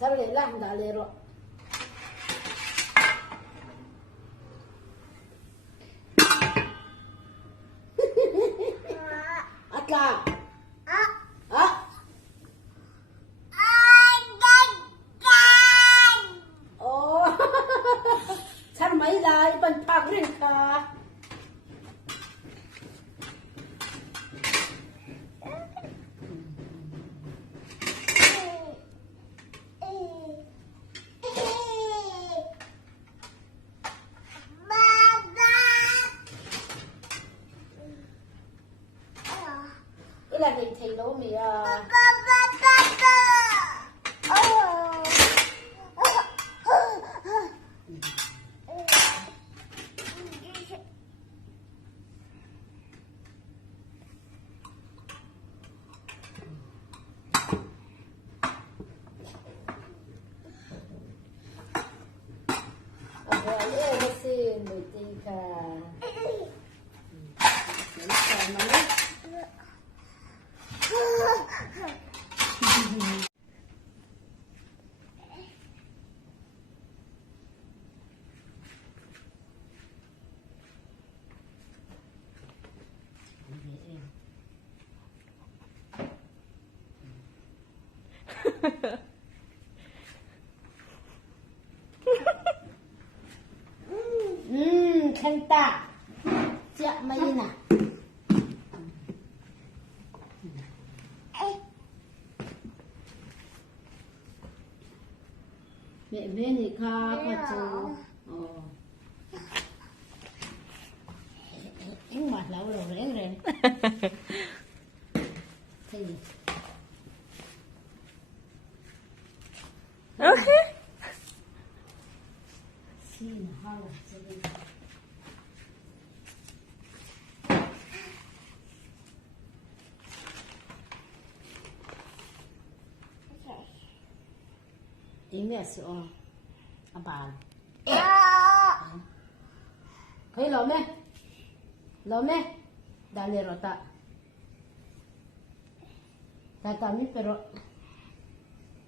sao lại làm đã lẽ rồi atla oh sao mấy lại bên phẳng lên cả là hình thành đó mì mesin betika khen ta chạ mấy nè mẹ bên thì kha chú anh mặt lâu rồi rén rén thì Okay. xin hỏi sẽ đi tiếng mẹ sữa à bà thấy lo mẹ dale rota tata mi pero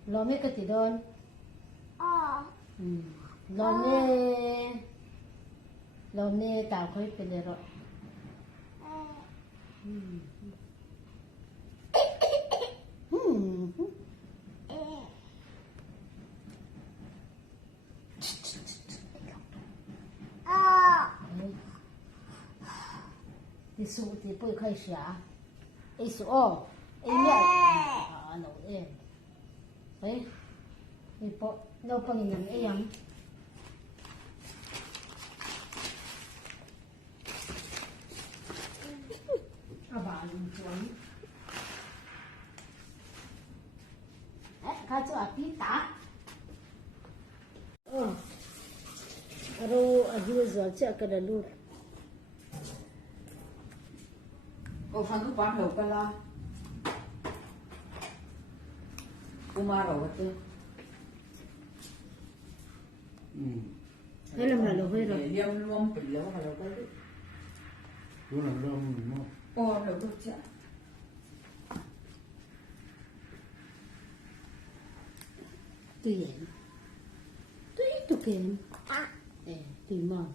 lo mẹ cái gì đó lo mẹ tao khơi pele rồi đi xuống thì bơi khai xả ấy số ấy nhẹ nấu em đấy đi bộ nấu bằng những ấy nhắm bà luôn chuẩn khai cho tí tá rồi aduh giờ chắc cái đó luôn Phần cứ bán đầu cái la, kuma đầu cái thế làm là rồi rồi liam luôn bị lâu là đầu cái Đúng là đâu mình mua. đầu cái chả tùy em tùy tụi em tùy mòn